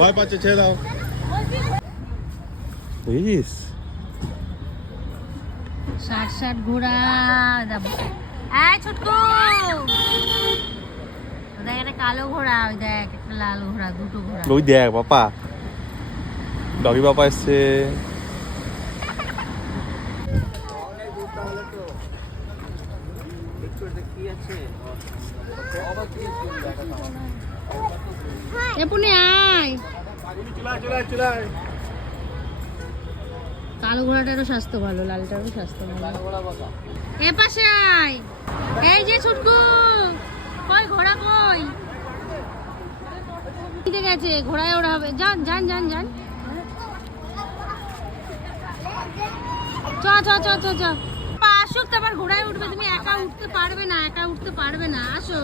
ভয় পাচ্ছে, ছেড়ে দাও। বুঝিস 60 ঘোড়া যাবো। ছোটকু দেখ, একটা কালো ঘোড়া, ওই দেখ একটা লাল ঘোড়া, দুটো ঘোড়া। ওই দেখ বাবা, ডগি বাবা এসছে। কালো ঘোড়াটারও স্বাস্থ্য ভালো, লালটারও স্বাস্থ্য ভালো। এ পাশে আয়। এই যে ছুটকু, কই ঘোড়া কই? ঠিক আছে, ঘোড়ায় ওরা হবে। যান যান যান যান, চ চ চ চ চ। আসুক, তারপর ঘোড়ায় উঠবে। তুমি একা উঠতে পারবে না, একা উঠতে পারবে না। আসো।